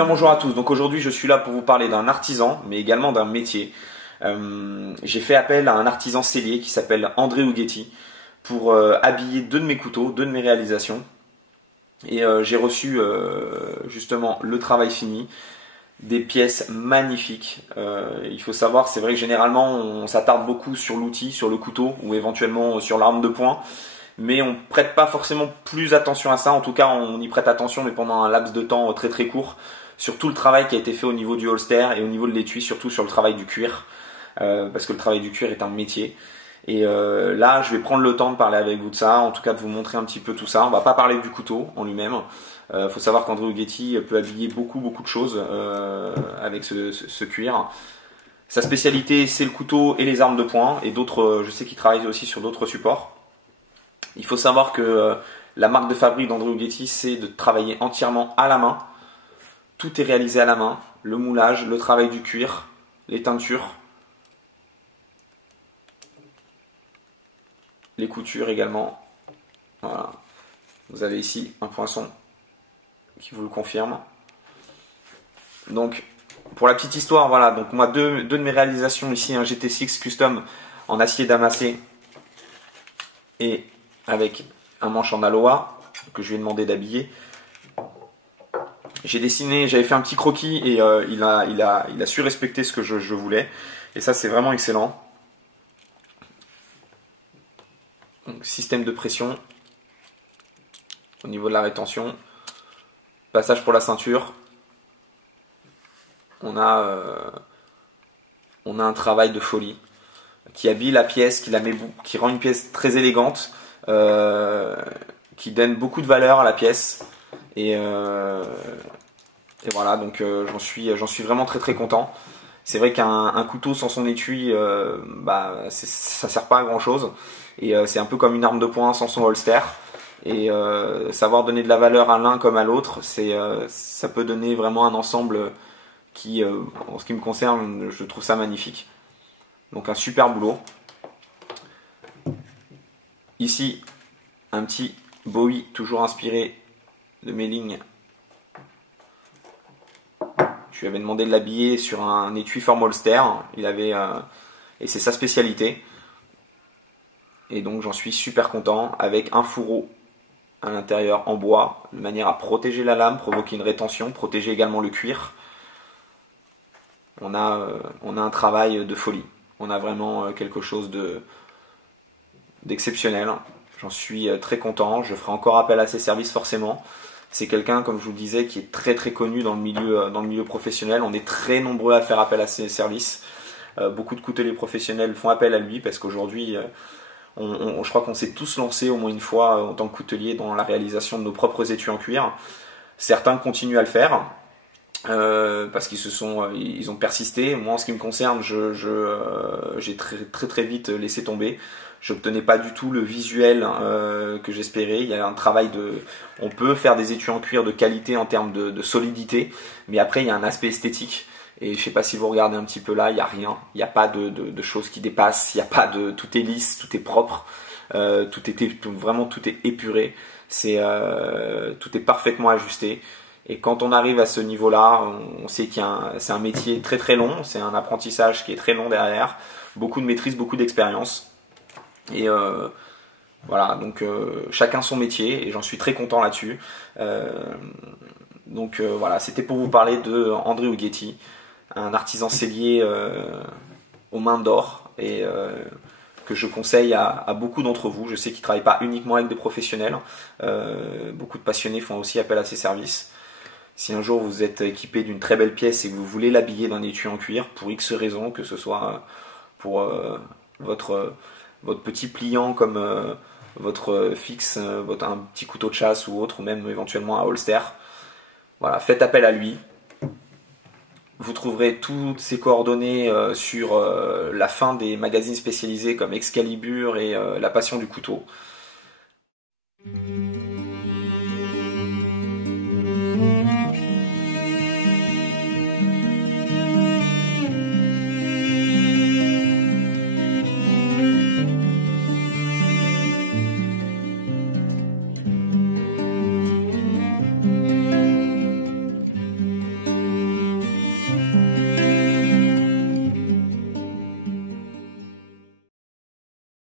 bien bonjour à tous. Donc aujourd'hui je suis là pour vous parler d'un artisan mais également d'un métier. J'ai fait appel à un artisan sellier qui s'appelle André Ughetti pour habiller deux de mes couteaux, deux de mes réalisations. Et j'ai reçu justement le travail fini, des pièces magnifiques. Il faut savoir, c'est vrai que généralement on s'attarde beaucoup sur l'outil, sur le couteau ou éventuellement sur l'arme de poing. Mais on prête pas forcément plus attention à ça. En tout cas, on y prête attention, mais pendant un laps de temps très très court, sur tout le travail qui a été fait au niveau du holster et au niveau de l'étui, surtout sur le travail du cuir, parce que le travail du cuir est un métier. Et là, je vais prendre le temps de parler avec vous de ça, en tout cas de vous montrer un petit peu tout ça. On va pas parler du couteau en lui-même. Faut savoir qu'André Ughetti peut habiller beaucoup de choses avec ce cuir. Sa spécialité, c'est le couteau et les armes de poing, et d'autres, je sais qu'il travaille aussi sur d'autres supports. Il faut savoir que la marque de fabrique d'André Ughetti, c'est de travailler entièrement à la main. Tout est réalisé à la main. Le moulage, le travail du cuir, les teintures, les coutures également. Voilà. Vous avez ici un poinçon qui vous le confirme. Donc, pour la petite histoire, voilà. Donc moi, deux de mes réalisations ici, un GT6 Custom en acier damassé et avec un manche en aloha que je lui ai demandé d'habiller. J'ai dessiné, j'avais fait un petit croquis et il a su respecter ce que je voulais. Et ça, c'est vraiment excellent. Donc, système de pression au niveau de la rétention. Passage pour la ceinture. On a un travail de folie qui habille la pièce, qui rend une pièce très élégante. Qui donne beaucoup de valeur à la pièce et voilà, donc j'en suis vraiment très content. C'est vrai qu'un couteau sans son étui, ça sert pas à grand chose, et c'est un peu comme une arme de poing sans son holster, et savoir donner de la valeur à l'un comme à l'autre, ça peut donner vraiment un ensemble qui, en ce qui me concerne, je trouve ça magnifique. Donc un super boulot. Ici, un petit Bowie, toujours inspiré de mes lignes. Je lui avais demandé de l'habiller sur un étui forme holster. Et c'est sa spécialité. Et donc j'en suis super content, avec un fourreau à l'intérieur en bois, de manière à protéger la lame, provoquer une rétention, protéger également le cuir. On a un travail de folie. On a vraiment quelque chose d'exceptionnel. J'en suis très content. Je ferai encore appel à ses services forcément. C'est quelqu'un, comme je vous le disais, qui est très connu dans le milieu professionnel. On est très nombreux à faire appel à ses services. Beaucoup de couteliers professionnels font appel à lui parce qu'aujourd'hui, je crois qu'on s'est tous lancés au moins une fois en tant que coutelier dans la réalisation de nos propres étuis en cuir. Certains continuent à le faire parce ils ont persisté. Moi, en ce qui me concerne, j'ai très vite laissé tomber. Je n'obtenais pas du tout le visuel que j'espérais. Il y a un travail on peut faire des étuis en cuir de qualité en termes de solidité, mais après il y a un aspect esthétique. Et je sais pas si vous regardez un petit peu là, il n'y a rien. Il n'y a pas de choses qui dépassent. Il n'y a pas tout est lisse, tout est propre. Vraiment tout est épuré. Tout est parfaitement ajusté. Et quand on arrive à ce niveau-là, on sait c'est un métier très long. C'est un apprentissage qui est très long derrière. Beaucoup de maîtrise, beaucoup d'expérience. Et voilà, donc chacun son métier, et j'en suis très content là-dessus. Voilà, c'était pour vous parler de André Ughetti, un artisan sellier aux mains d'or, et que je conseille à beaucoup d'entre vous. Je sais qu'il ne travaille pas uniquement avec des professionnels, beaucoup de passionnés font aussi appel à ses services. Si un jour vous êtes équipé d'une très belle pièce et que vous voulez l'habiller d'un étui en cuir, pour X raisons, que ce soit pour votre petit pliant comme votre fixe, un petit couteau de chasse ou autre, ou même éventuellement un holster, voilà, faites appel à lui. Vous trouverez toutes ses coordonnées sur la fin des magazines spécialisés comme Excalibur et La Passion du couteau.